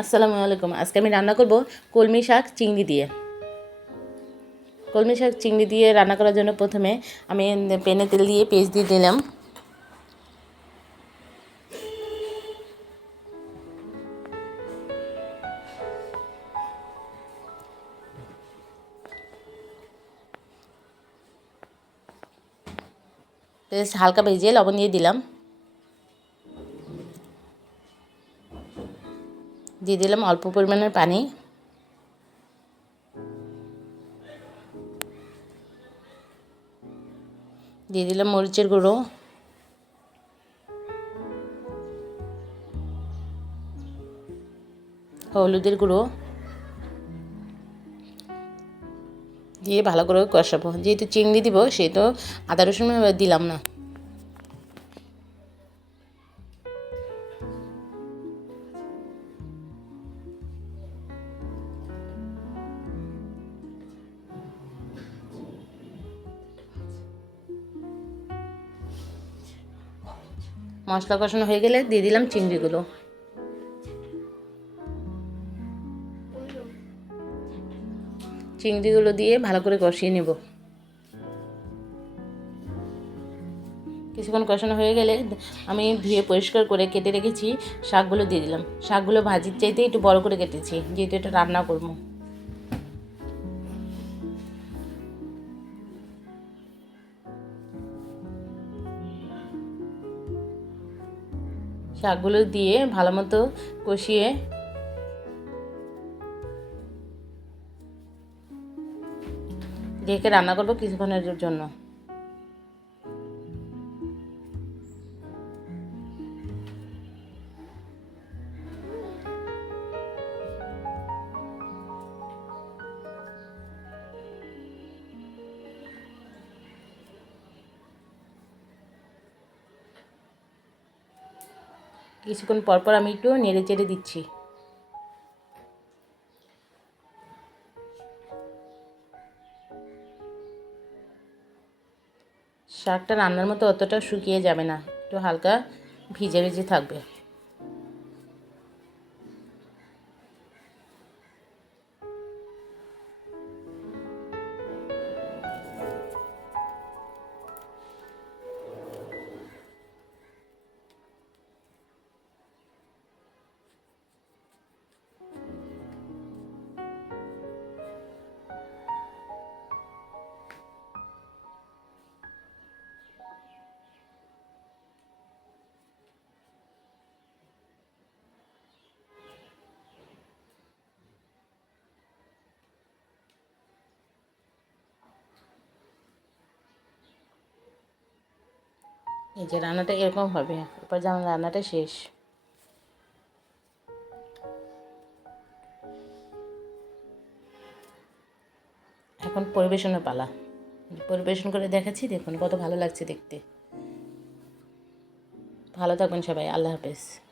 আসসালামু আলাইকুম। আজকে আমি রান্না করব কলমি শাক চিংড়ি দিয়ে। কলমি শাক চিংড়ি দিয়ে রান্না করার জন্য প্রথমে আমি পেনে তেল দিয়ে পেস্ট দিয়ে দিলাম। পেস্ট হালকা ভেজে লবণ দিয়ে দিলাম। দিয়ে দিলাম অল্প পরিমাণের পানি। দিয়ে দিলাম মরিচের গুঁড়ো। হলুদের গুঁড়ো। দিয়ে ভালো করে কষাবো। যেহেতু চিংড়ি দিব, সেহেতু আদা রসুন দিলাম না। মশলা কষানো হয়ে গেলে দিয়ে দিলাম চিংড়িগুলো। চিংড়িগুলো দিয়ে ভালো করে কষিয়ে নেব। কিছুক্ষণ কষানো হয়ে গেলে আমি ধুয়ে পরিষ্কার করে কেটে রেখেছি, শাকগুলো দিয়ে দিলাম। শাকগুলো ভাজির চাইতে একটু বড় করে কেটেছি, যেহেতু এটা রান্না করব। শাকগুলো দিয়ে ভালো মতো কষিয়ে ঢেকে রান্না করব কিছুক্ষণের জন্য। কিছুক্ষণ পরপর পর আমি একটু নেড়ে চেড়ে দিচ্ছি। শাকটা রান্নার মতো অতটা শুকিয়ে যাবে না, একটু হালকা ভিজে ভিজে থাকবে। এই যে রান্নাটা এরকম হবে। এরপর আমার রান্নাটা শেষ। এখন পরিবেশনের পালা। পরিবেশন করে দেখাচ্ছি, দেখুন কত ভালো লাগছে দেখতে। ভালো থাকবেন সবাই, আল্লাহ হাফেজ।